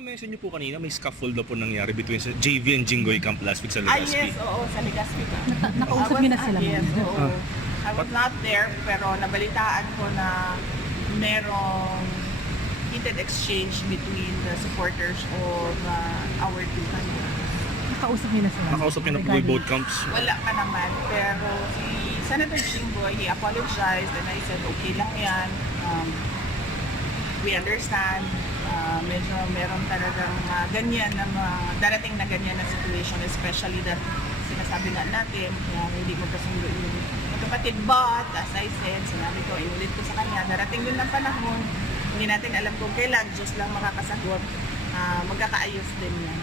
na-mention niyo po kanina, may scuffle daw po nangyari between sa JV and Jinggoy Camp last week sa Legazpi. Yes, oo, sa Legazpi ka. Nakausap niyo na sila. Yes, oo. Ah. I was not there, pero nabalitaan ko na merong heated exchange between the supporters of our two candidates. Nakausap niyo na sila. Nakausap niyo na po both camps. Wala pa naman, pero si Senator Jinggoy, he apologized and I said, okay lang yan. We understand. Medyo meron talagang ganyan na darating na ganyan na situation, especially that sinasabi nga natin na hindi mo kasundo yung kapatid. But, as I said, sinabi ko, iulit ko sa kanya, darating din ng panahon, hindi natin alam kung kailan, Diyos lang makakasagot, magkakaayos din yan.